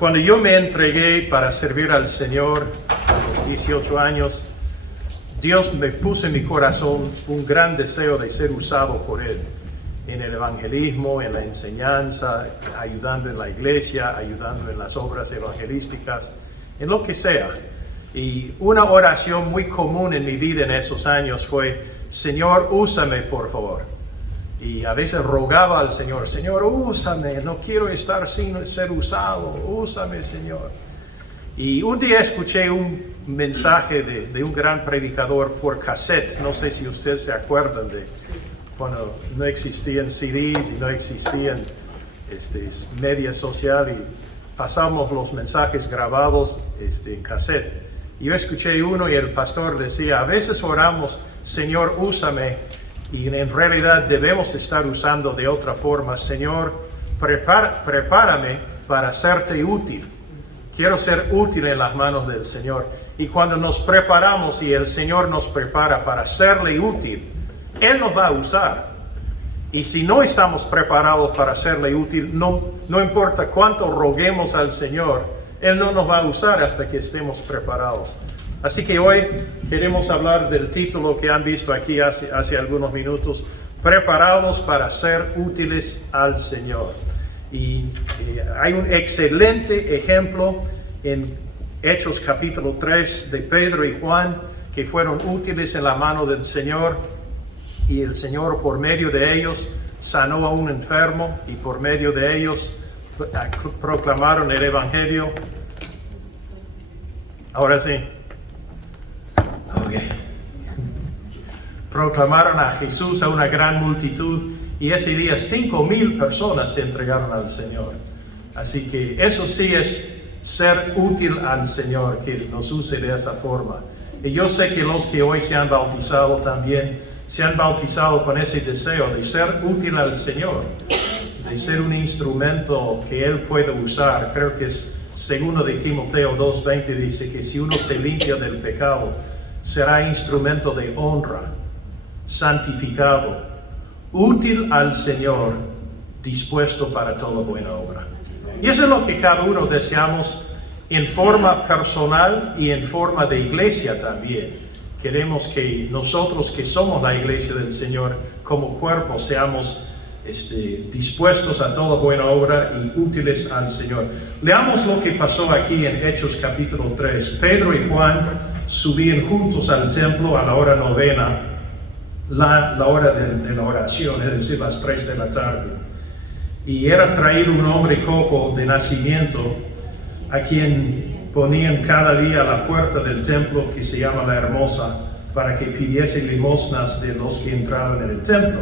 Cuando yo me entregué para servir al Señor a los 18 años, Dios me puso en mi corazón un gran deseo de ser usado por Él en el evangelismo, en la enseñanza, ayudando en la iglesia, ayudando en las obras evangelísticas, en lo que sea. Y una oración muy común en mi vida en esos años fue: Señor, úsame por favor. Y a veces rogaba al Señor: Señor, úsame, no quiero estar sin ser usado, úsame, Señor. Y un día escuché un mensaje de un gran predicador por cassette. No sé si ustedes se acuerdan de cuando no existían CDs y no existían media social, y pasamos los mensajes grabados en cassette. Yo escuché uno y el pastor decía: a veces oramos, Señor, úsame, y en realidad debemos estar usando de otra forma: Señor, prepárame para serte útil. Quiero ser útil en las manos del Señor. Y cuando nos preparamos y el Señor nos prepara para serle útil, Él nos va a usar. Y si no estamos preparados para serle útil, no importa cuánto roguemos al Señor, Él no nos va a usar hasta que estemos preparados. Así que hoy queremos hablar del título que han visto aquí hace algunos minutos: Preparados para ser útiles al Señor. Y hay un excelente ejemplo en Hechos capítulo 3 de Pedro y Juan, que fueron útiles en la mano del Señor, y el Señor por medio de ellos sanó a un enfermo, y por medio de ellos proclamaron el Evangelio. Ahora sí. Okay. Proclamaron a Jesús a una gran multitud, y ese día 5,000 personas se entregaron al Señor. Así que eso sí es ser útil al Señor, que nos use de esa forma. Y yo sé que los que hoy se han bautizado también se han bautizado con ese deseo de ser útil al Señor, de ser un instrumento que Él puede usar. Creo que es segundo de Timoteo 2:20, dice que si uno se limpia del pecado, será instrumento de honra, santificado, útil al Señor, dispuesto para toda buena obra. Y eso es lo que cada uno deseamos en forma personal y en forma de iglesia también. Queremos que nosotros, que somos la iglesia del Señor, como cuerpo, seamos dispuestos a toda buena obra y útiles al Señor. Leamos lo que pasó aquí en Hechos capítulo 3. Pedro y Juan subían juntos al templo a la hora novena, la hora de la oración, es decir, las 3 de la tarde. Y era traído un hombre cojo de nacimiento, a quien ponían cada día a la puerta del templo, que se llama La Hermosa, para que pidiese limosnas de los que entraban en el templo.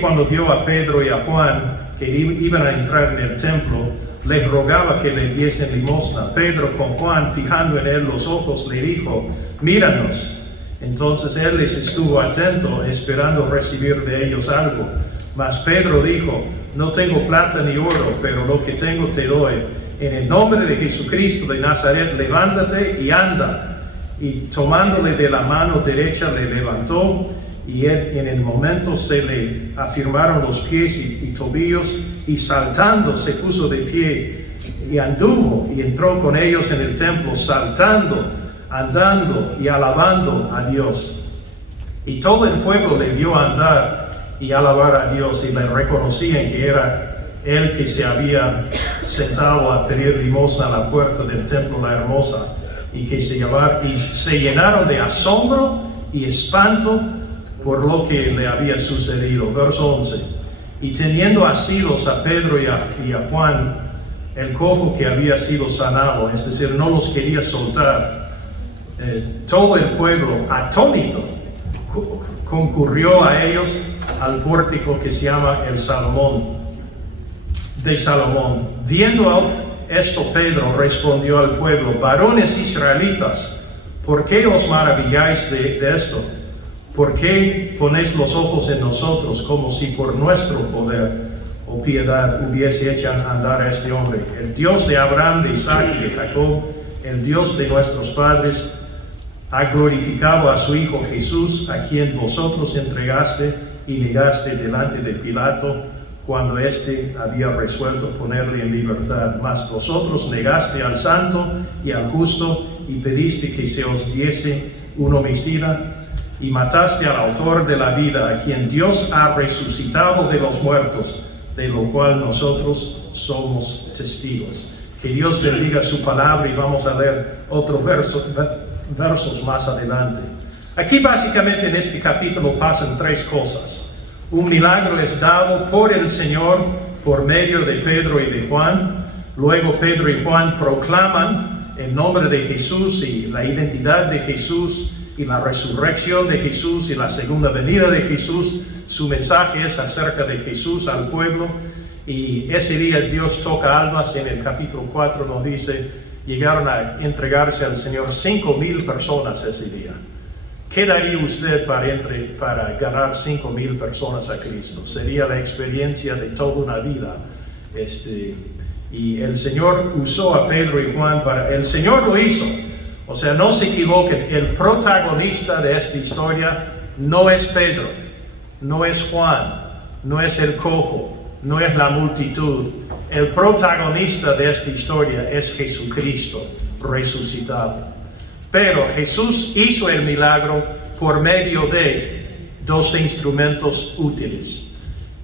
Cuando vio a Pedro y a Juan que iban a entrar en el templo, les rogaba que le diesen limosna. Pedro, con Juan fijando en él los ojos, le dijo: míranos. Entonces él les estuvo atento, esperando recibir de ellos algo. Mas Pedro dijo: no tengo plata ni oro, pero lo que tengo te doy. En el nombre de Jesucristo de Nazaret, levántate y anda. Y tomándole de la mano derecha, le levantó, y él, en el momento se le afirmaron los pies y tobillos, y saltando se puso de pie y anduvo y entró con ellos en el templo, saltando, andando y alabando a Dios. Y todo el pueblo le vio andar y alabar a Dios, y le reconocían que era él que se había sentado a pedir limosna a la puerta del templo La Hermosa, y se llenaron de asombro y espanto por lo que le había sucedido. Verso 11. Y teniendo asidos a Pedro y a Juan, el cojo que había sido sanado, es decir, no los quería soltar, todo el pueblo, atónito, concurrió a ellos al pórtico que se llama el de Salomón. Viendo esto, Pedro respondió al pueblo: varones israelitas, ¿por qué os maravilláis de esto? ¿Por qué ponéis los ojos en nosotros, como si por nuestro poder o piedad hubiese hecho andar a este hombre? El Dios de Abraham, de Isaac y de Jacob, el Dios de nuestros padres, ha glorificado a su Hijo Jesús, a quien vosotros entregaste y negaste delante de Pilato, cuando éste había resuelto ponerle en libertad. Mas vosotros negaste al santo y al justo y pediste que se os diese un homicida, y mataste al autor de la vida, a quien Dios ha resucitado de los muertos, de lo cual nosotros somos testigos. Que Dios bendiga su palabra y vamos a leer otros versos más adelante. Aquí básicamente en este capítulo pasan tres cosas. Un milagro es dado por el Señor por medio de Pedro y de Juan. Luego Pedro y Juan proclaman el nombre de Jesús y la identidad de Jesús y la resurrección de Jesús y la segunda venida de Jesús. Su mensaje es acerca de Jesús al pueblo, y ese día Dios toca almas. En el capítulo 4 nos dice, llegaron a entregarse al Señor 5,000 personas ese día. ¿Qué daría usted para ganar 5,000 personas a Cristo? Sería la experiencia de toda una vida. Y el Señor usó a Pedro y Juan el Señor lo hizo. O sea, no se equivoquen, el protagonista de esta historia no es Pedro, no es Juan, no es el cojo, no es la multitud. El protagonista de esta historia es Jesucristo resucitado. Pero Jesús hizo el milagro por medio de dos instrumentos útiles.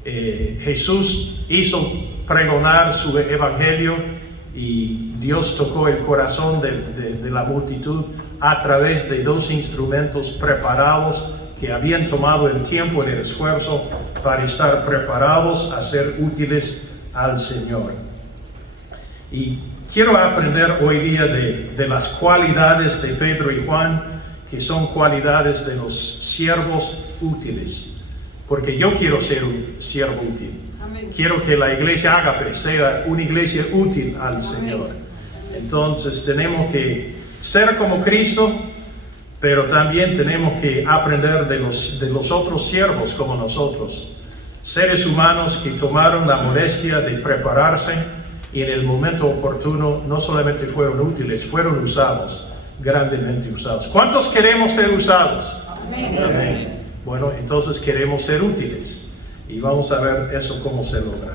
Jesús hizo pregonar su evangelio, y Dios tocó el corazón de la multitud a través de dos instrumentos preparados que habían tomado el tiempo y el esfuerzo para estar preparados a ser útiles al Señor. Y quiero aprender hoy día de las cualidades de Pedro y Juan, que son cualidades de los siervos útiles, porque yo quiero ser un siervo útil. Quiero que la iglesia Ágape sea una iglesia útil al Señor. Entonces tenemos que ser como Cristo, pero también tenemos que aprender de los otros siervos como nosotros. Seres humanos que tomaron la molestia de prepararse y en el momento oportuno no solamente fueron útiles, fueron usados, grandemente usados. ¿Cuántos queremos ser usados? Amén. Amén. Bueno, entonces queremos ser útiles. Y vamos a ver eso cómo se logra.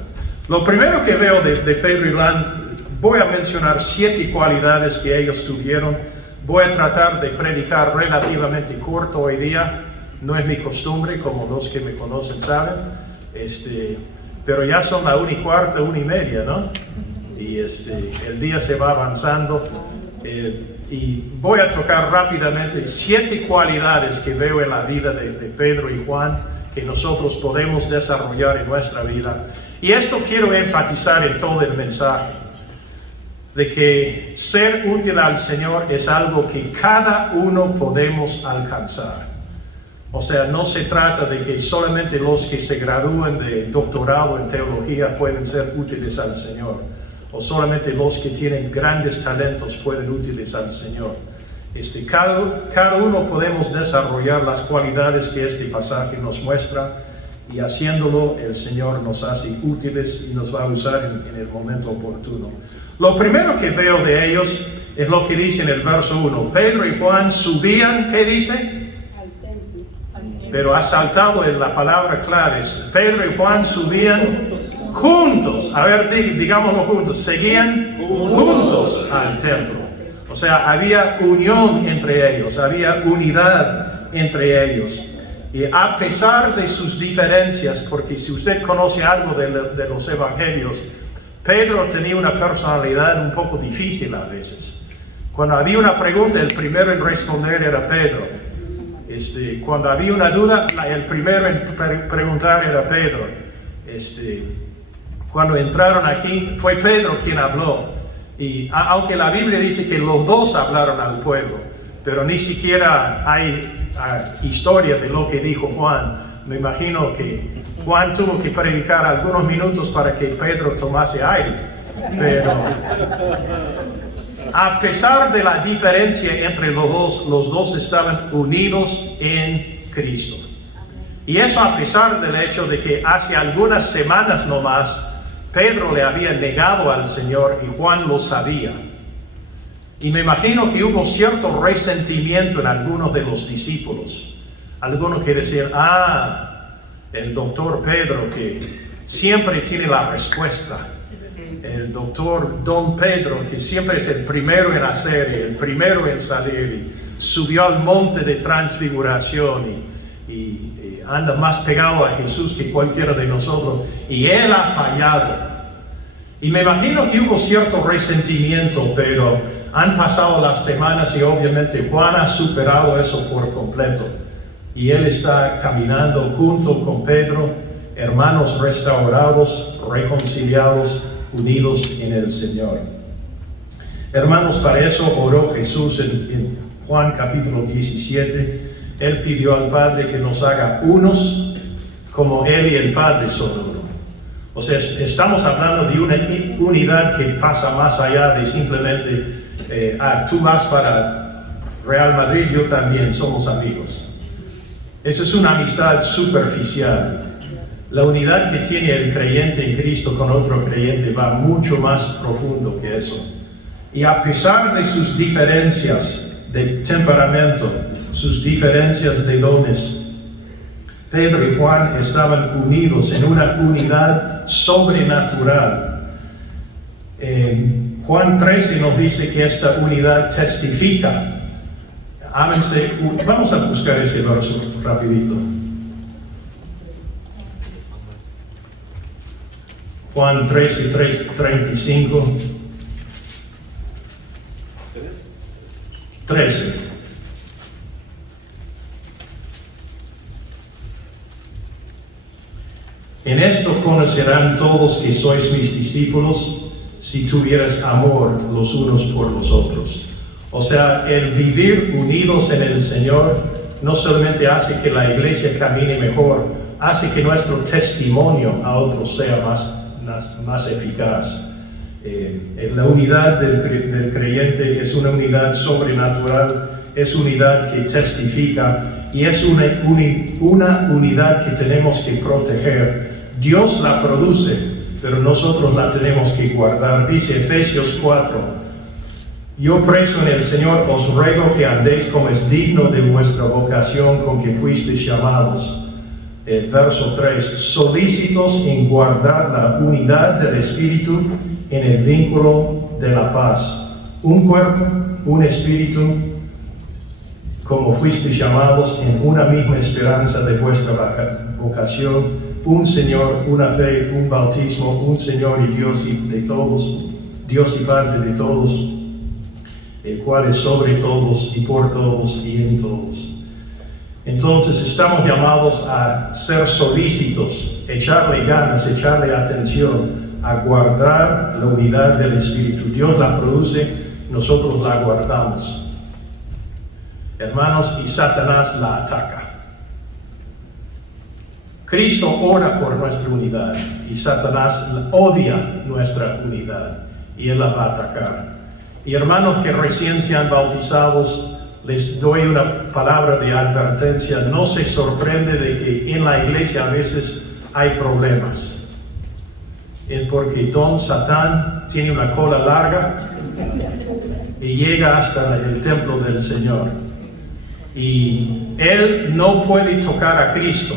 Lo primero que veo de Pedro y Juan, voy a mencionar 7 cualidades que ellos tuvieron. Voy a tratar de predicar relativamente corto hoy día. No es mi costumbre, como los que me conocen saben. Pero ya son las 1:15, 1:30, ¿no? Y el día se va avanzando. Y voy a tocar rápidamente 7 cualidades que veo en la vida de Pedro y Juan, que nosotros podemos desarrollar en nuestra vida. Y esto quiero enfatizar en todo el mensaje, de que ser útil al Señor es algo que cada uno podemos alcanzar. O sea, no se trata de que solamente los que se gradúen de doctorado en teología pueden ser útiles al Señor, o solamente los que tienen grandes talentos pueden útiles al Señor. Cada uno podemos desarrollar las cualidades que este pasaje nos muestra, y haciéndolo el Señor nos hace útiles y nos va a usar en el momento oportuno. Lo primero que veo de ellos es lo que dice en el verso 1. Pedro y Juan subían, ¿qué dice? Al templo. Pero ha saltado en la palabra clave. Pedro y Juan subían juntos. A ver, digámoslo juntos. Seguían juntos al templo. O sea, había unión entre ellos, había unidad entre ellos. Y a pesar de sus diferencias, porque si usted conoce algo de los evangelios, Pedro tenía una personalidad un poco difícil a veces. Cuando había una pregunta, el primero en responder era Pedro. Cuando había una duda, el primero en preguntar era Pedro. Cuando entraron aquí, fue Pedro quien habló. Y aunque la Biblia dice que los dos hablaron al pueblo, pero ni siquiera hay historia de lo que dijo Juan. Me imagino que Juan tuvo que predicar algunos minutos para que Pedro tomase aire. Pero a pesar de la diferencia entre los dos estaban unidos en Cristo. Y eso a pesar del hecho de que hace algunas semanas nomás Pedro le había negado al Señor y Juan lo sabía. Y me imagino que hubo cierto resentimiento en algunos de los discípulos. Algunos que decían, el doctor Pedro, que siempre tiene la respuesta. El doctor Don Pedro, que siempre es el primero en hacer, el primero en salir, y subió al monte de transfiguración y anda más pegado a Jesús que cualquiera de nosotros, y él ha fallado. Y me imagino que hubo cierto resentimiento, pero han pasado las semanas y obviamente Juan ha superado eso por completo. Y él está caminando junto con Pedro, hermanos restaurados, reconciliados, unidos en el Señor. Hermanos, para eso oró Jesús en Juan capítulo 17. Él pidió al Padre que nos haga unos como Él y el Padre son uno. O sea, estamos hablando de una unidad que pasa más allá de simplemente tú vas para Real Madrid, yo también, somos amigos. Esa es una amistad superficial. La unidad que tiene el creyente en Cristo con otro creyente va mucho más profundo que eso. Y a pesar de sus diferencias de temperamento, sus diferencias de dones, Pedro y Juan estaban unidos en una unidad sobrenatural. Juan 13 nos dice que esta unidad testifica. Ámense. Vamos a buscar ese verso rapidito. Juan 13, 35. 13. En esto conocerán todos que sois mis discípulos, si tuvieras amor los unos por los otros. O sea, el vivir unidos en el Señor no solamente hace que la iglesia camine mejor, hace que nuestro testimonio a otros sea más eficaz. La unidad del creyente es una unidad sobrenatural, es unidad que testifica y es una unidad que tenemos que proteger. Dios la produce, pero nosotros la tenemos que guardar. Dice Efesios 4, yo preso en el Señor os ruego que andéis como es digno de vuestra vocación con que fuisteis llamados. Verso 3, solícitos en guardar la unidad del Espíritu en el vínculo de la paz. Un cuerpo, un espíritu, como fuisteis llamados en una misma esperanza de vuestra vocación, un Señor, una fe, un bautismo, un Señor y Dios de todos, Dios y Padre de todos, el cual es sobre todos y por todos y en todos. Entonces estamos llamados a ser solícitos, echarle ganas, echarle atención, a guardar la unidad del Espíritu. Dios la produce, nosotros la guardamos. Hermanos, y Satanás la ataca. Cristo ora por nuestra unidad y Satanás odia nuestra unidad y él la va a atacar. Y hermanos que recién se han bautizados, les doy una palabra de advertencia. No se sorprende de que en la iglesia a veces hay problemas. Es porque Don Satán tiene una cola larga y llega hasta el templo del Señor. Y él no puede tocar a Cristo,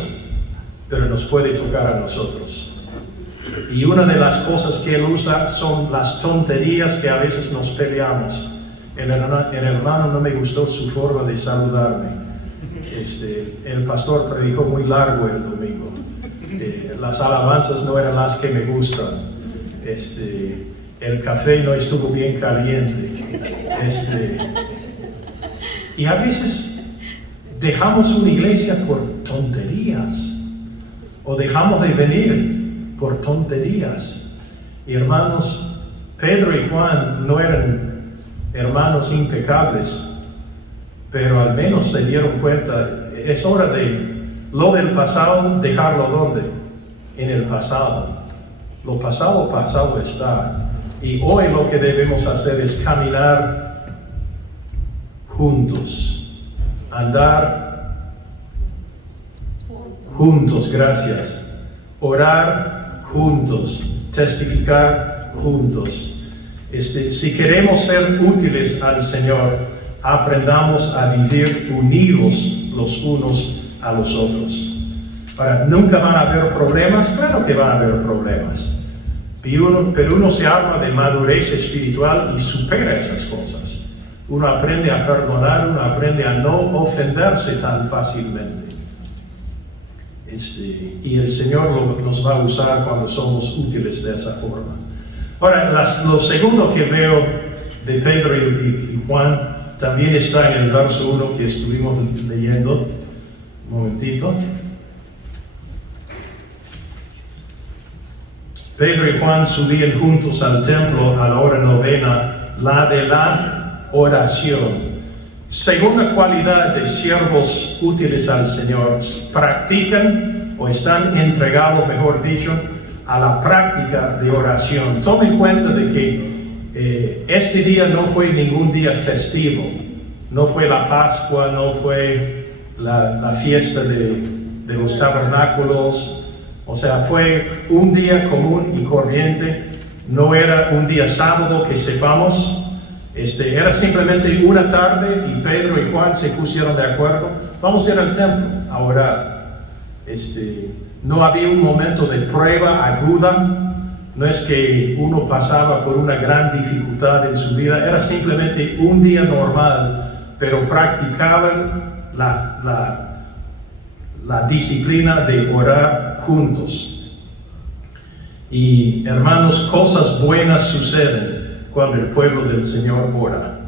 pero nos puede tocar a nosotros. Y una de las cosas que él usa son las tonterías que a veces nos peleamos. El hermano no me gustó su forma de saludarme. El pastor predicó muy largo el domingo. Las alabanzas no eran las que me gustan. El café no estuvo bien caliente. Y a veces dejamos una iglesia por tonterías. O dejamos de venir por tonterías. Y hermanos, Pedro y Juan no eran hermanos impecables, pero al menos se dieron cuenta. Es hora de lo del pasado, dejarlo ¿dónde? En el pasado. Lo pasado está. Y hoy lo que debemos hacer es caminar juntos, andar juntos, gracias, orar juntos, testificar juntos. Si queremos ser útiles al Señor, aprendamos a vivir unidos los unos a los otros. Ahora, ¿nunca van a haber problemas? Claro que van a haber problemas. Pero uno se arma de madurez espiritual y supera esas cosas. Uno aprende a perdonar, uno aprende a no ofenderse tan fácilmente. Y el Señor nos va a usar cuando somos útiles de esa forma. Ahora, lo segundo que veo de Pedro y Juan también está en el verso 1 que estuvimos leyendo. Un momentito. Pedro y Juan subían juntos al templo a la hora novena, la de la oración. Segunda cualidad de siervos útiles al Señor, practican o están entregados, mejor dicho, a la práctica de oración. Tome en cuenta de que este día no fue ningún día festivo, no fue la Pascua, no fue la fiesta de los tabernáculos, o sea, fue un día común y corriente, no era un día sábado que sepamos. Era simplemente una tarde y Pedro y Juan se pusieron de acuerdo, vamos a ir al templo a orar. No había un momento de prueba aguda, no es que uno pasaba por una gran dificultad en su vida, era simplemente un día normal, pero practicaban la disciplina de orar juntos. Y hermanos, cosas buenas suceden cuando el pueblo del Señor ora,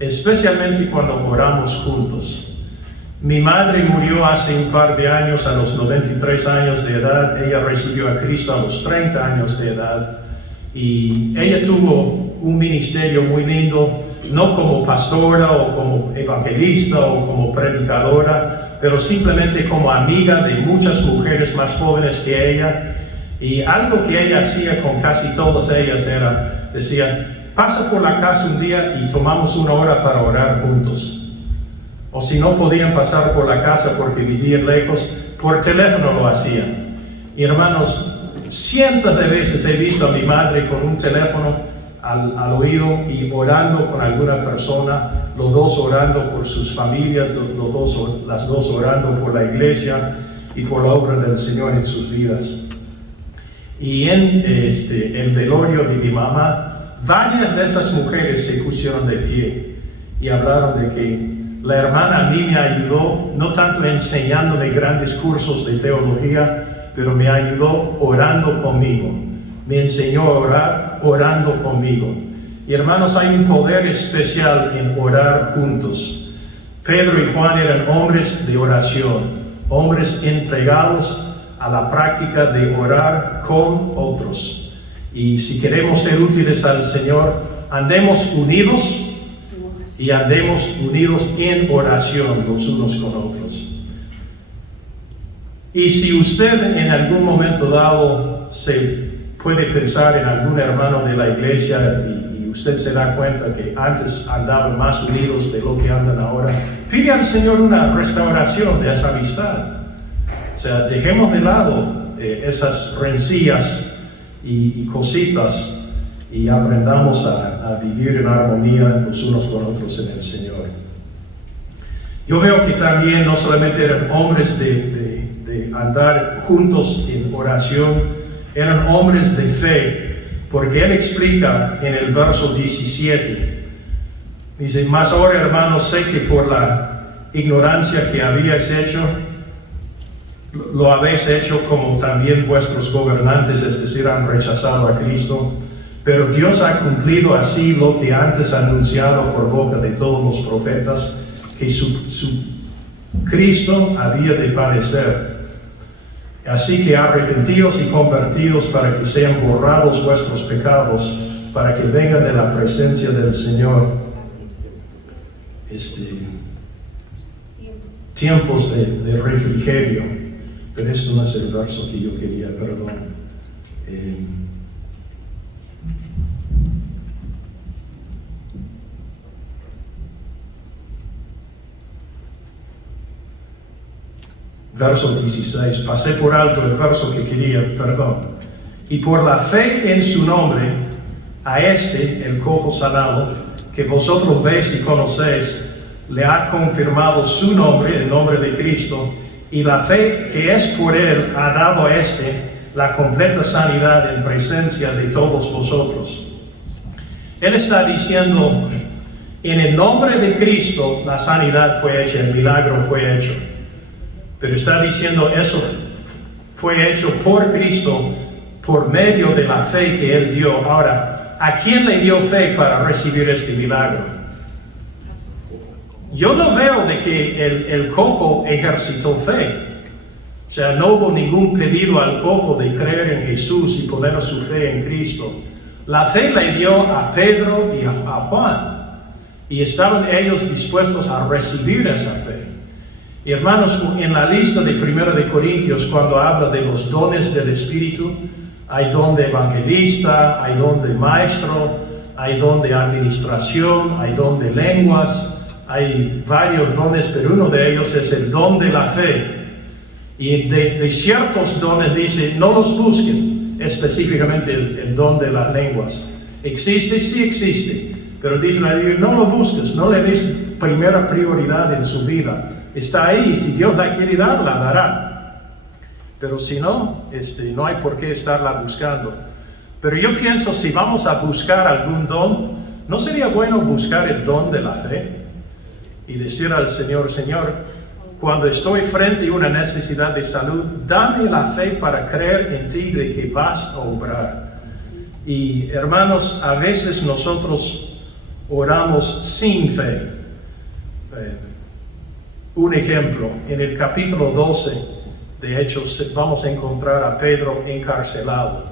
especialmente cuando oramos juntos. Mi madre murió hace un par de años, a los 93 años de edad. Ella recibió a Cristo a los 30 años de edad. Y ella tuvo un ministerio muy lindo, no como pastora o como evangelista o como predicadora, pero simplemente como amiga de muchas mujeres más jóvenes que ella. Y algo que ella hacía con casi todas ellas era, decía, pasa por la casa un día y tomamos una hora para orar juntos. O si no podían pasar por la casa porque vivían lejos, por teléfono lo hacían. Y hermanos, cientos de veces he visto a mi madre con un teléfono al oído y orando con alguna persona, los dos orando por sus familias, las dos orando por la iglesia y por la obra del Señor en sus vidas. Y en el velorio de mi mamá, varias de esas mujeres se pusieron de pie y hablaron de que la hermana a mí me ayudó, no tanto enseñándome grandes cursos de teología, pero me ayudó orando conmigo. Me enseñó a orar orando conmigo. Y hermanos, hay un poder especial en orar juntos. Pedro y Juan eran hombres de oración, hombres entregados a la práctica de orar con otros. Y si queremos ser útiles al Señor, andemos unidos y andemos unidos en oración los unos con otros. Y si usted en algún momento dado se puede pensar en algún hermano de la iglesia y usted se da cuenta que antes andaban más unidos de lo que andan ahora, pide al Señor una restauración de esa amistad. O sea, dejemos de lado esas rencillas y cositas y aprendamos a vivir en armonía los unos con otros en el Señor. Yo veo que también no solamente eran hombres de andar juntos en oración, eran hombres de fe, porque él explica en el verso 17, dice, mas ahora hermanos, sé que por la ignorancia que habíais hecho, lo habéis hecho como también vuestros gobernantes, es decir, han rechazado a Cristo. Pero Dios ha cumplido así lo que antes anunciado por boca de todos los profetas, que su Cristo había de padecer. Así que arrepentíos y convertidos para que sean borrados vuestros pecados, para que vengan de la presencia del Señor tiempos de refrigerio. Pero esto no es el verso que yo quería, perdón. Verso 16, pasé por alto el verso que quería, perdón. Y por la fe en su nombre, a el cojo sanado, que vosotros veis y conocéis, le ha confirmado su nombre, el nombre de Cristo, y la fe que es por Él ha dado a la completa sanidad en presencia de todos vosotros. Él está diciendo, en el nombre de Cristo la sanidad fue hecha, el milagro fue hecho. Pero está diciendo, eso fue hecho por Cristo, por medio de la fe que Él dio. Ahora, ¿a quién le dio fe para recibir este milagro? Yo no veo de que el cojo ejercitó fe. O sea, no hubo ningún pedido al cojo de creer en Jesús y poner su fe en Cristo. La fe le dio a Pedro y a Juan. Y estaban ellos dispuestos a recibir esa fe. Y hermanos, en la lista de 1 de Corintios, cuando habla de los dones del Espíritu, hay don de evangelista, hay don de maestro, hay don de administración, hay don de lenguas, hay varios dones, pero uno de ellos es el don de la fe. Y de ciertos dones dice, no los busquen, específicamente el don de las lenguas. ¿Existe? Sí existe. Pero dice la Biblia, no lo busques, no le des primera prioridad en su vida. Está ahí, y si Dios la quiere dar, la dará. Pero si no, no hay por qué estarla buscando. Pero yo pienso, si vamos a buscar algún don, ¿no sería bueno buscar el don de la fe? Y decir al Señor, Señor, cuando estoy frente a una necesidad de salud, dame la fe para creer en ti de que vas a obrar. Y hermanos, a veces nosotros oramos sin fe. Un ejemplo, en el capítulo 12 de Hechos vamos a encontrar a Pedro encarcelado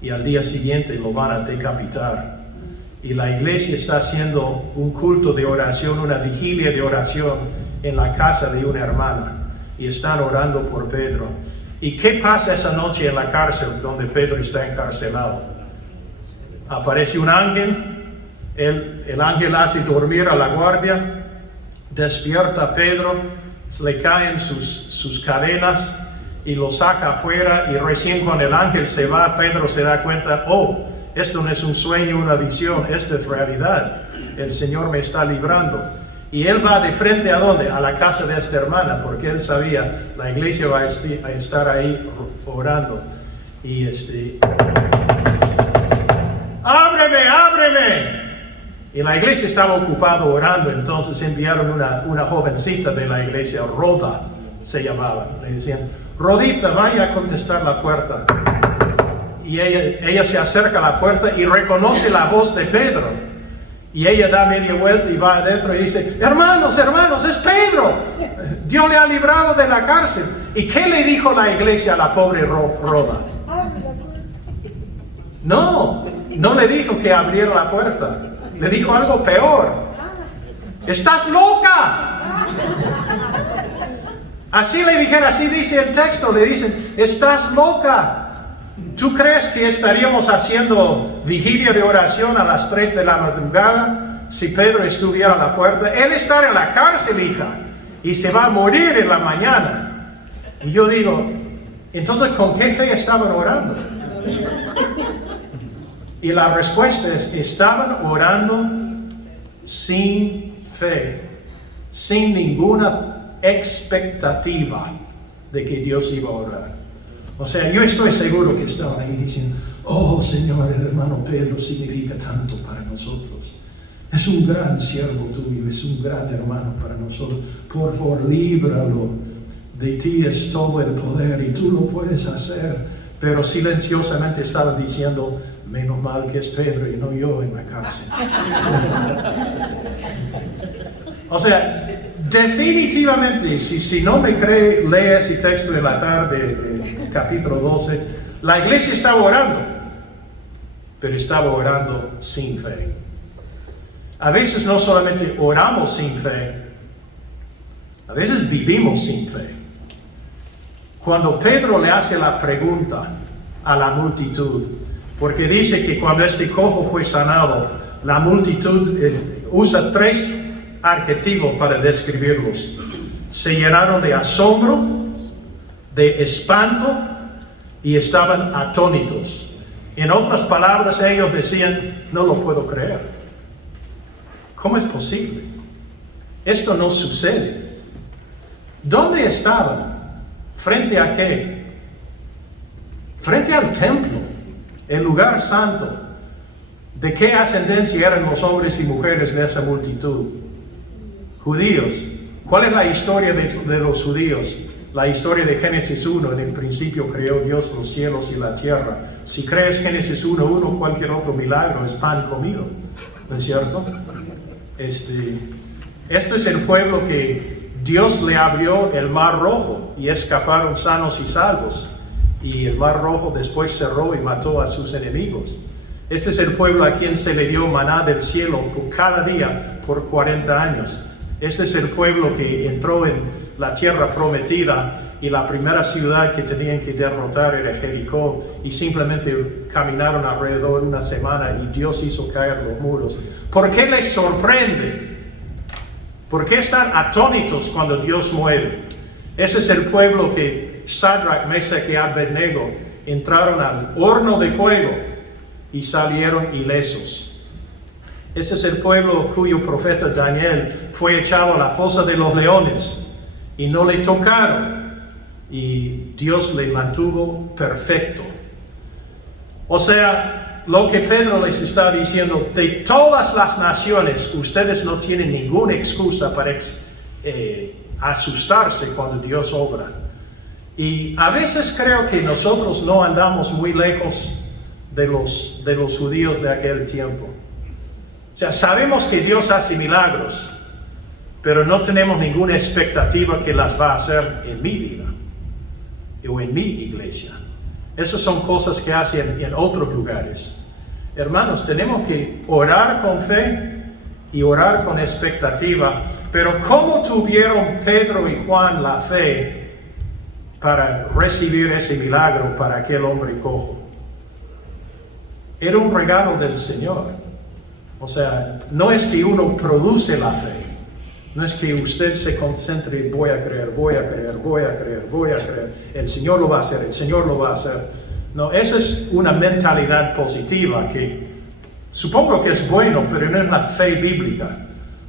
y al día siguiente lo van a decapitar. Y la iglesia está haciendo un culto de oración, una vigilia de oración en la casa de una hermana y están orando por Pedro. ¿Y qué pasa esa noche en la cárcel donde Pedro está encarcelado? Aparece un ángel, el ángel hace dormir a la guardia, despierta a Pedro, le caen sus cadenas y lo saca afuera, y recién cuando el ángel se va, Pedro se da cuenta, oh, esto no es un sueño, una visión, esto es realidad, el Señor me está librando. Y él va de frente ¿a dónde? A la casa de esta hermana, porque él sabía, la iglesia va a estar ahí orando. Y ¡ábreme, ábreme! Y la iglesia estaba ocupada orando, entonces enviaron una jovencita de la iglesia, Roda se llamaba. Le decían, Rodita, vaya a contestar la puerta. Y ella se acerca a la puerta y reconoce la voz de Pedro. Y ella da media vuelta y va adentro y dice, hermanos, hermanos, es Pedro. Dios le ha librado de la cárcel. ¿Y qué le dijo la iglesia a la pobre Roda? No le dijo que abriera la puerta. Le dijo algo peor. ¡Estás loca! Así le dijeron, así dice el texto, le dicen, estás loca. ¿Tú crees que estaríamos haciendo vigilia de oración a las 3 de la madrugada si Pedro estuviera a la puerta? Él está en la cárcel, hija, y se va a morir en la mañana. Y yo digo, entonces, ¿con qué fe estaban orando? Y la respuesta es, estaban orando sin fe, sin ninguna expectativa de que Dios iba a orar. O sea, yo estoy seguro que estaban ahí diciendo, oh Señor, el hermano Pedro significa tanto para nosotros. Es un gran siervo tuyo, es un gran hermano para nosotros. Por favor, líbralo. De ti es todo el poder y tú lo puedes hacer. Pero silenciosamente estaban diciendo, menos mal que es Pedro y no yo en la cárcel. O sea, definitivamente, si no me cree, lea ese texto de la tarde, capítulo 12. La iglesia estaba orando, pero estaba orando sin fe. A veces no solamente oramos sin fe, a veces vivimos sin fe. Cuando Pedro le hace la pregunta a la multitud, porque dice que cuando este cojo fue sanado, la multitud usa 3 adjetivos para describirlos. Se llenaron de asombro, de espanto y estaban atónitos. En otras palabras, ellos decían, no lo puedo creer. ¿Cómo es posible? Esto no sucede. ¿Dónde estaban? ¿Frente a qué? Frente al templo, el lugar santo. ¿De qué ascendencia eran los hombres y mujeres de esa multitud? Judíos. ¿Cuál es la historia de los judíos? La historia de Génesis 1, en el principio creó Dios los cielos y la tierra. Si crees Génesis 1:1, cualquier otro milagro es pan comido, ¿no es cierto? Esto es el pueblo que Dios le abrió el mar rojo y escaparon sanos y salvos. Y el mar rojo después cerró y mató a sus enemigos. Este es el pueblo a quien se le dio maná del cielo cada día por 40 años. Este es el pueblo que entró en la tierra prometida y la primera ciudad que tenían que derrotar era Jericó y simplemente caminaron alrededor una semana y Dios hizo caer los muros. ¿Por qué les sorprende? ¿Por qué están atónitos cuando Dios mueve? Ese es el pueblo que Sadrach, Mesach y Abednego entraron al horno de fuego y salieron ilesos. Ese es el pueblo cuyo profeta Daniel fue echado a la fosa de los leones y no le tocaron y Dios le mantuvo perfecto. O sea, lo que Pedro les está diciendo, de todas las naciones, ustedes no tienen ninguna excusa para asustarse cuando Dios obra. Y a veces creo que nosotros no andamos muy lejos de los judíos de aquel tiempo. O sea, sabemos que Dios hace milagros, pero no tenemos ninguna expectativa que las va a hacer en mi vida o en mi iglesia. Esas son cosas que hacen en otros lugares. Hermanos, tenemos que orar con fe y orar con expectativa. Pero ¿cómo tuvieron Pedro y Juan la fe para recibir ese milagro para aquel hombre cojo? Era un regalo del Señor. O sea, no es que uno produce la fe. No es que usted se concentre, voy a creer, voy a creer, voy a creer, voy a creer. El Señor lo va a hacer, el Señor lo va a hacer. No, esa es una mentalidad positiva que supongo que es bueno, pero no es la fe bíblica.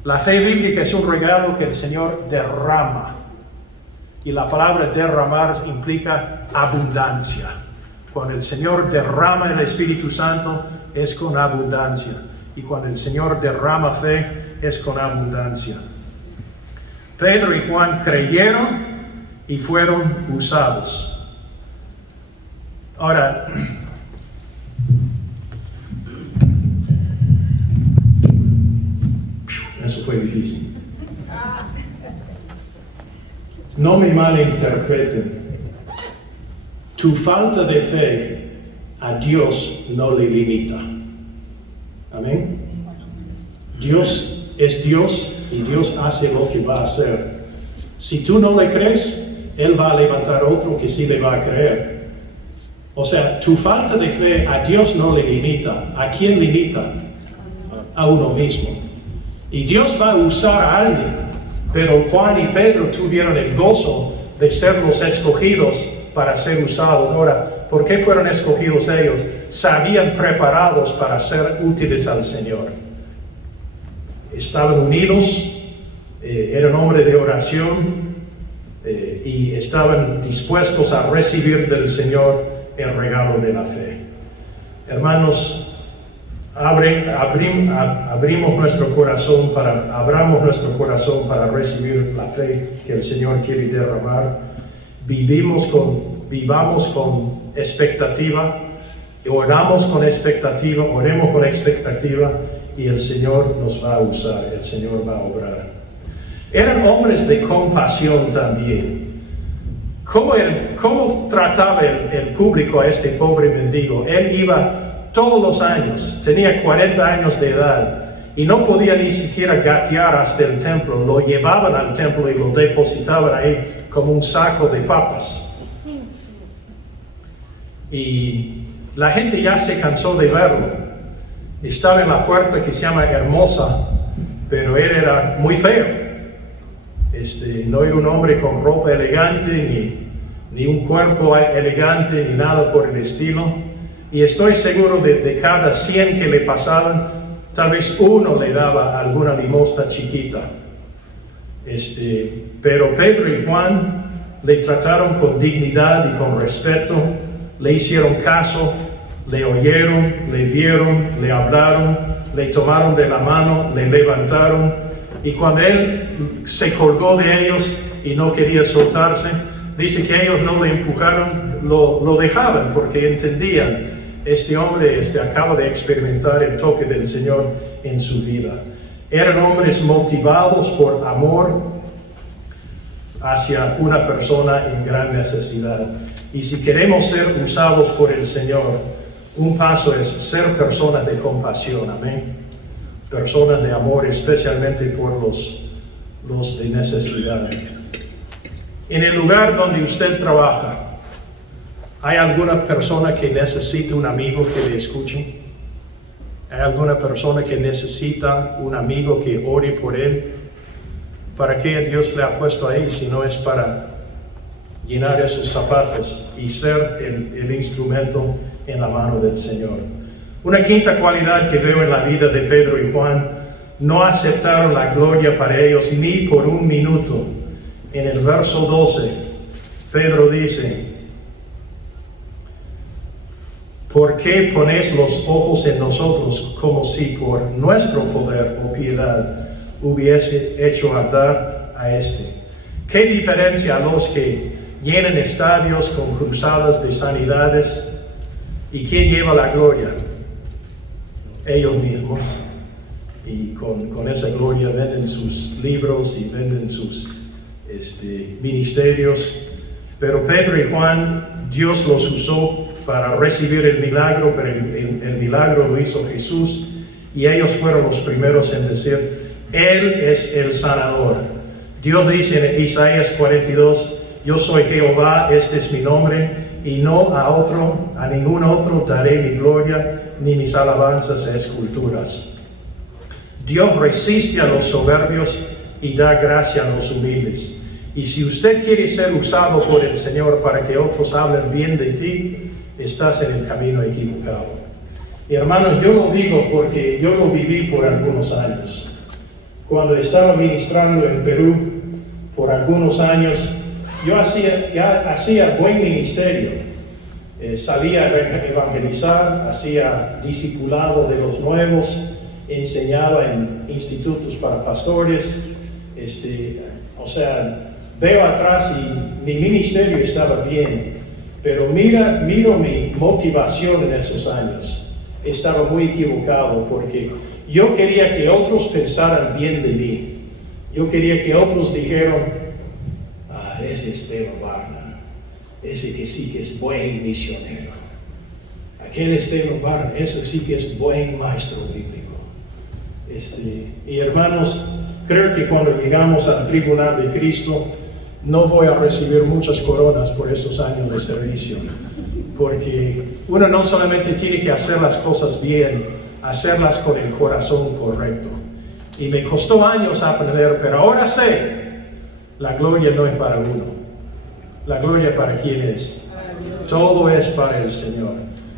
La fe bíblica es un regalo que el Señor derrama. Y la palabra derramar implica abundancia. Cuando el Señor derrama el Espíritu Santo es con abundancia. Y cuando el Señor derrama fe es con abundancia. Pedro y Juan creyeron y fueron usados. Ahora, eso fue difícil. No me malinterpreten. Tu falta de fe a Dios no le limita. Amén. Dios es Dios y Dios hace lo que va a hacer. Si tú no le crees, Él va a levantar otro que sí le va a creer. O sea, tu falta de fe a Dios no le limita. ¿A quién limita? A uno mismo. Y Dios va a usar a alguien. Pero Juan y Pedro tuvieron el gozo de ser los escogidos para ser usados. Ahora, ¿por qué fueron escogidos ellos? Sabían preparados para ser útiles al Señor. Estaban unidos, eran hombres de oración y estaban dispuestos a recibir del Señor el regalo de la fe. Hermanos, abramos nuestro corazón para recibir la fe que el Señor quiere derramar. Vivamos con expectativa, oremos con expectativa y el Señor nos va a usar, el Señor va a obrar. Eran hombres de compasión también. ¿Cómo trataba el público a este pobre mendigo? Él iba todos los años, tenía 40 años de edad y no podía ni siquiera gatear hasta el templo. Lo llevaban al templo y lo depositaban ahí como un saco de papas. Y la gente ya se cansó de verlo. Estaba en la puerta que se llama Hermosa, pero él era muy feo. No era un hombre con ropa elegante, ni un cuerpo elegante, ni nada por el estilo. Y estoy seguro de cada 100 que le pasaban, tal vez uno le daba alguna limosna chiquita. Pero Pedro y Juan le trataron con dignidad y con respeto, le hicieron caso, le oyeron, le vieron, le hablaron, le tomaron de la mano, le levantaron, y cuando él se colgó de ellos y no quería soltarse, dice que ellos no le empujaron, lo dejaban porque entendían, este hombre acaba de experimentar el toque del Señor en su vida. Eran hombres motivados por amor hacia una persona en gran necesidad. Y si queremos ser usados por el Señor, un paso es ser personas de compasión, amén. Personas de amor, especialmente por los de necesidad. En el lugar donde usted trabaja, ¿hay alguna persona que necesita un amigo que le escuche? ¿Hay alguna persona que necesita un amigo que ore por él? ¿Para qué Dios le ha puesto ahí si no es para llenar esos zapatos y ser el instrumento en la mano del Señor? Una quinta cualidad que veo en la vida de Pedro y Juan: no aceptaron la gloria para ellos ni por un minuto. En el verso 12, Pedro dice: ¿por qué ponéis los ojos en nosotros como si por nuestro poder o piedad hubiese hecho andar a este? ¿Qué diferencia a los que llenan estadios con cruzadas de sanidades? ¿Y quién lleva la gloria? Ellos mismos. Y con esa gloria venden sus libros y venden sus ministerios. Pero Pedro y Juan, Dios los usó para recibir el milagro, pero el milagro lo hizo Jesús, y ellos fueron los primeros en decir: Él es el sanador. Dios dice en Isaías 42, yo soy Jehová, este es mi nombre, y no a ningún otro daré mi gloria, ni mis alabanzas a esculturas. Dios resiste a los soberbios y da gracia a los humildes. Y si usted quiere ser usado por el Señor para que otros hablen bien de ti, estás en el camino equivocado. Y hermanos, yo lo digo porque yo lo viví por algunos años. Cuando estaba ministrando en Perú por algunos años, yo hacía buen ministerio. Salía a evangelizar, hacía discipulado de los nuevos, enseñaba en institutos para pastores. Veo atrás y mi ministerio estaba bien, pero miro mi motivación en esos años. Estaba muy equivocado porque yo quería que otros pensaran bien de mí. Yo quería que otros dijeran: ese Esteban Barna, ese que sí que es buen misionero. Aquel Esteban Barna, ese sí que es buen maestro bíblico. Y hermanos, creo que cuando llegamos al tribunal de Cristo, no voy a recibir muchas coronas por esos años de servicio, porque uno no solamente tiene que hacer las cosas bien, hacerlas con el corazón correcto. Y me costó años aprender, pero ahora sé, la gloria no es para uno. La gloria para quién es. Todo es para el Señor.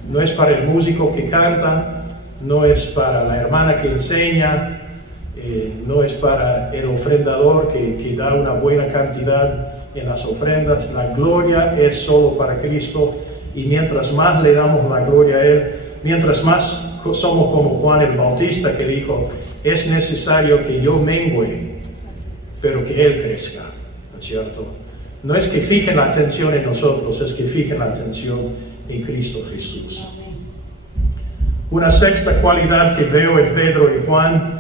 No es para el músico que canta, no es para la hermana que enseña, no es para el ofrendador que da una buena cantidad en las ofrendas. La gloria es solo para Cristo, y mientras más le damos la gloria a Él, mientras más somos como Juan el Bautista, que dijo: es necesario que yo mengüe, pero que Él crezca, ¿no es cierto? No es que fijen la atención en nosotros, es que fijen la atención en Cristo Jesús. Una sexta cualidad que veo en Pedro y Juan: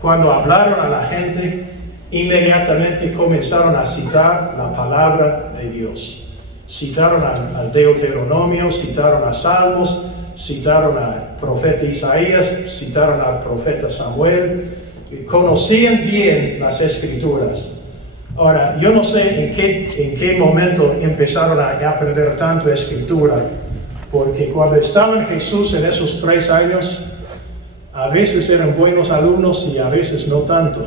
cuando hablaron a la gente, inmediatamente comenzaron a citar la palabra de Dios. Citaron al Deuteronomio, citaron a Salmos, citaron al profeta Isaías, citaron al profeta Samuel. Conocían bien las Escrituras. Ahora, yo no sé en qué momento empezaron a aprender tanto Escritura, porque cuando estaba Jesús en esos 3 años, a veces eran buenos alumnos y a veces no tanto.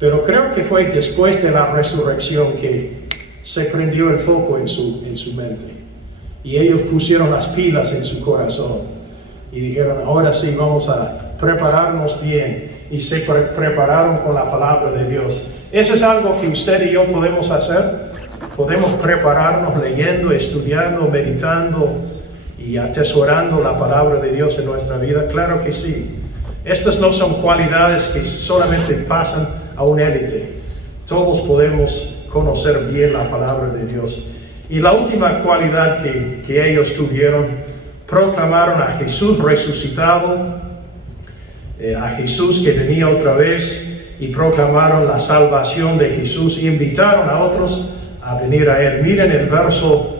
Pero creo que fue después de la resurrección que se prendió el foco en su mente. Y ellos pusieron las pilas en su corazón. Y dijeron: ahora sí, vamos a prepararnos bien. Y se prepararon con la palabra de Dios. ¿Eso es algo que usted y yo podemos hacer? ¿Podemos prepararnos leyendo, estudiando, meditando y atesorando la palabra de Dios en nuestra vida? Claro que sí. Estas no son cualidades que solamente pasan a un élite. Todos podemos conocer bien la palabra de Dios. Y la última cualidad que ellos tuvieron, proclamaron a Jesús resucitado, a Jesús que venía otra vez, y proclamaron la salvación de Jesús y invitaron a otros a venir a Él. Miren el verso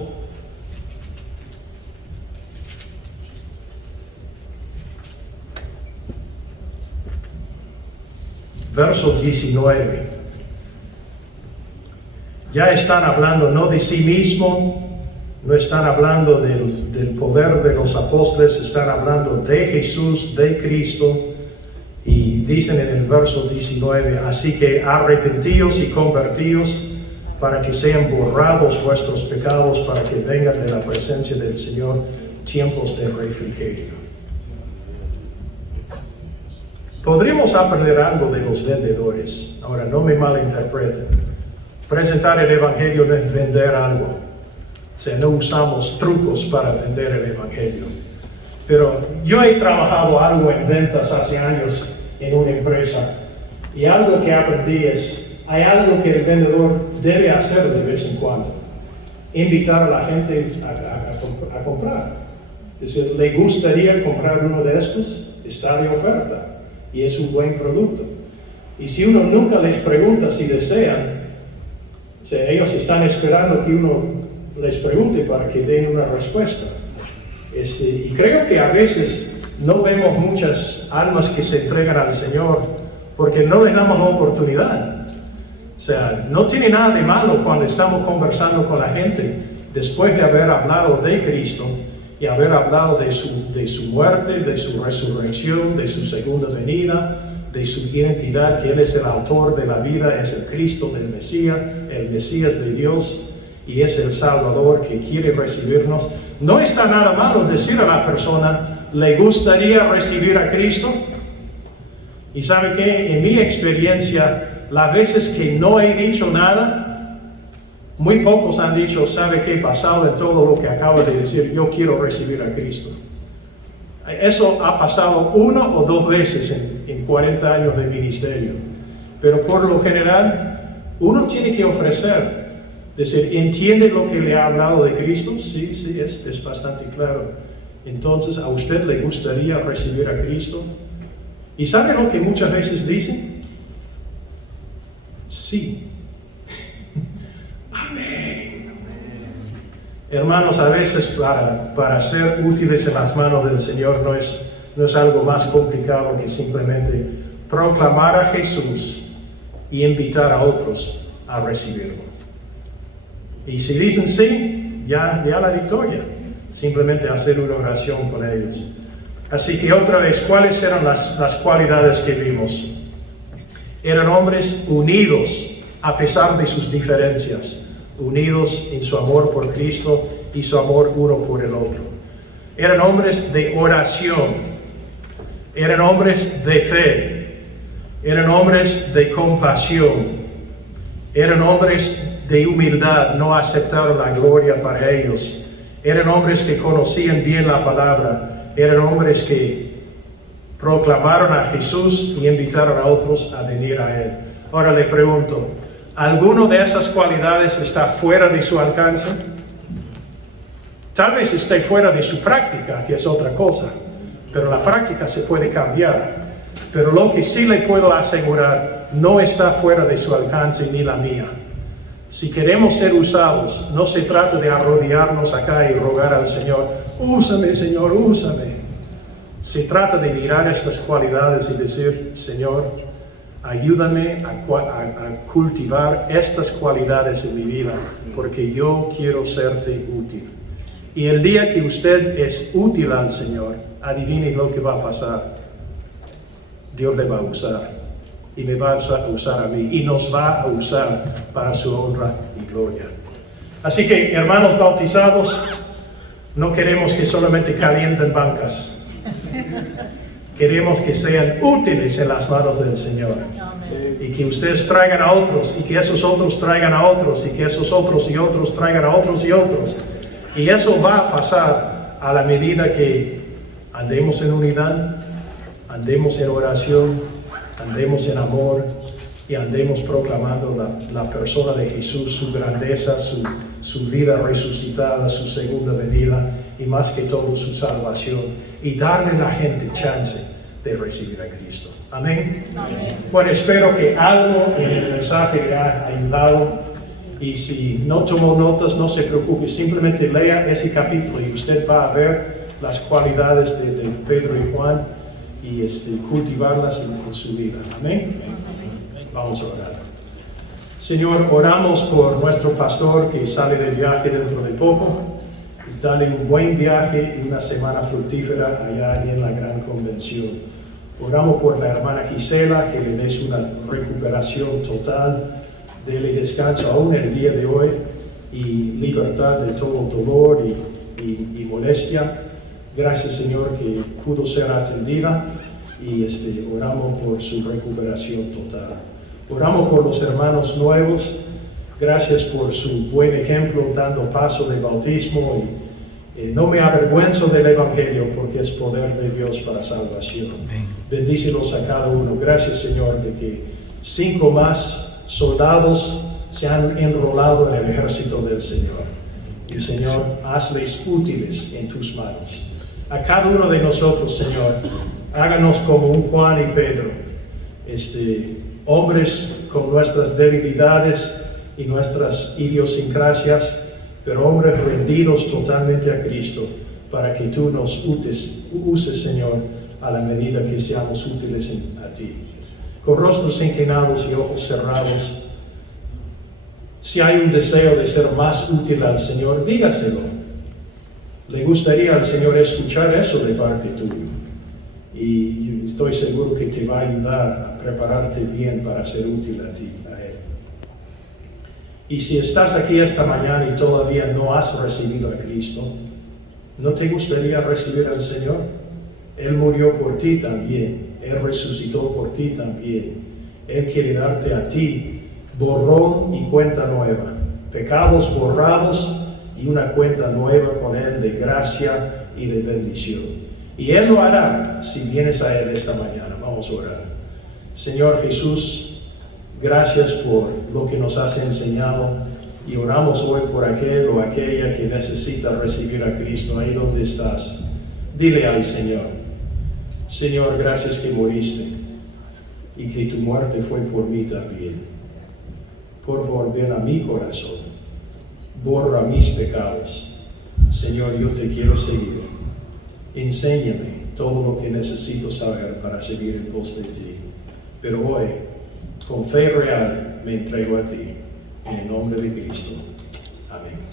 19. Ya están hablando no de sí mismo, no están hablando del poder de los apóstoles, están hablando de Jesús, de Cristo. Y dicen en el verso 19, así que arrepentíos y convertíos para que sean borrados vuestros pecados, para que vengan de la presencia del Señor tiempos de refrigerio. Podríamos aprender algo de los vendedores. Ahora, no me malinterpreten. Presentar el Evangelio no es vender algo. O sea, no usamos trucos para vender el Evangelio. Pero yo he trabajado algo en ventas hace años en una empresa. Y algo que aprendí es, hay algo que el vendedor debe hacer de vez en cuando. Invitar a la gente a comprar. Es decir, ¿le gustaría comprar uno de estos? Está de oferta. Y es un buen producto. Y si uno nunca les pregunta si desean, o sea, ellos están esperando que uno les pregunte para que den una respuesta. Y creo que a veces no vemos muchas almas que se entregan al Señor porque no les damos la oportunidad. O sea, no tiene nada de malo cuando estamos conversando con la gente después de haber hablado de Cristo y haber hablado de su muerte, de su resurrección, de su segunda venida, de su identidad, que Él es el autor de la vida, es el Cristo del Mesías, el Mesías de Dios, y es el Salvador que quiere recibirnos. No está nada malo decir a la persona, ¿le gustaría recibir a Cristo? Y ¿sabe qué? En mi experiencia, las veces que no he dicho nada, muy pocos han dicho, ¿sabe qué? Basado en todo lo que acabo de decir, yo quiero recibir a Cristo. Eso ha pasado 1 o 2 veces en 40 años de ministerio. Pero por lo general, uno tiene que ofrecer. Es decir, ¿entiende lo que le ha hablado de Cristo? Sí, es bastante claro. Entonces, ¿a usted le gustaría recibir a Cristo? ¿Y sabe lo que muchas veces dicen? Sí. Amén. Hermanos, a veces para ser útiles en las manos del Señor no es algo más complicado que simplemente proclamar a Jesús y invitar a otros a recibirlo. Y si dicen sí, ya la victoria. Simplemente hacer una oración con ellos. Así que otra vez, ¿cuáles eran las cualidades que vimos? Eran hombres unidos a pesar de sus diferencias, unidos en su amor por Cristo y su amor uno por el otro. Eran hombres de oración, eran hombres de fe, eran hombres de compasión, eran hombres de humildad, no aceptaron la gloria para ellos. Eran hombres que conocían bien la palabra, eran hombres que proclamaron a Jesús y invitaron a otros a venir a Él. Ahora le pregunto, ¿alguno de esas cualidades está fuera de su alcance? Tal vez esté fuera de su práctica, que es otra cosa, pero la práctica se puede cambiar. Pero lo que sí le puedo asegurar, no está fuera de su alcance ni la mía. Si queremos ser usados, no se trata de arrodillarnos acá y rogar al Señor, úsame, Señor, úsame. Se trata de mirar estas cualidades y decir, Señor, ayúdame a cultivar estas cualidades en mi vida, porque yo quiero serte útil. Y el día que usted es útil al Señor, adivine lo que va a pasar. Dios le va a usar. Y me va a usar a mí. Y nos va a usar para su honra y gloria. Así que, hermanos bautizados, no queremos que solamente calienten bancas. queremos que sean útiles en las manos del Señor. Y que ustedes traigan a otros, y que esos otros traigan a otros, y que esos otros y otros traigan a otros y otros. Y eso va a pasar a la medida que andemos en unidad, andemos en oración, andemos en amor y andemos proclamando la persona de Jesús, su grandeza, su vida resucitada, su segunda venida y más que todo su salvación, y darle a la gente chance de recibir a Cristo. Amén. Amén. Bueno, espero que algo en el mensaje le haya ayudado, y si no tomó notas, no se preocupe, simplemente lea ese capítulo y usted va a ver las cualidades de Pedro y Juan y cultivarlas en su vida. Amén. Vamos a orar. Señor, oramos por nuestro pastor que sale de viaje dentro de poco. Dale un buen viaje y una semana fructífera allá en la gran convención. Oramos por la hermana Gisela, que le des una recuperación total, dele descanso aún el día de hoy y libertad de todo dolor y molestia. Gracias, Señor, que pudo ser atendida, y oramos por su recuperación total. Oramos por los hermanos nuevos. Gracias por su buen ejemplo, dando paso de bautismo. No me avergüenzo del Evangelio, porque es poder de Dios para salvación. Bendícelos a cada uno. Gracias, Señor, de que 5 más soldados se han enrolado en el ejército del Señor. Y, Señor, hazles útiles en tus manos. A cada uno de nosotros, Señor, háganos como un Juan y Pedro, hombres con nuestras debilidades y nuestras idiosincrasias, pero hombres rendidos totalmente a Cristo, para que tú nos uses, Señor, a la medida que seamos útiles a ti. Con rostros inclinados y ojos cerrados, si hay un deseo de ser más útil al Señor, dígaselo. Le gustaría al Señor escuchar eso de parte tuya. Y estoy seguro que te va a ayudar a prepararte bien para ser útil a ti, a Él. Y si estás aquí esta mañana y todavía no has recibido a Cristo, ¿no te gustaría recibir al Señor? Él murió por ti también. Él resucitó por ti también. Él quiere darte a ti borrón y cuenta nueva. Pecados borrados y una cuenta nueva con Él de gracia y de bendición. Y Él lo hará si vienes a Él esta mañana. Vamos a orar. Señor Jesús, gracias por lo que nos has enseñado, y oramos hoy por aquel o aquella que necesita recibir a Cristo ahí donde estás. Dile al Señor: Señor, gracias que moriste y que tu muerte fue por mí también. Por favor, ven a mi corazón, borra mis pecados. Señor, yo te quiero seguir. Enséñame todo lo que necesito saber para seguir en pos de ti. Pero hoy, con fe real, me entrego a ti, en el nombre de Cristo. Amén.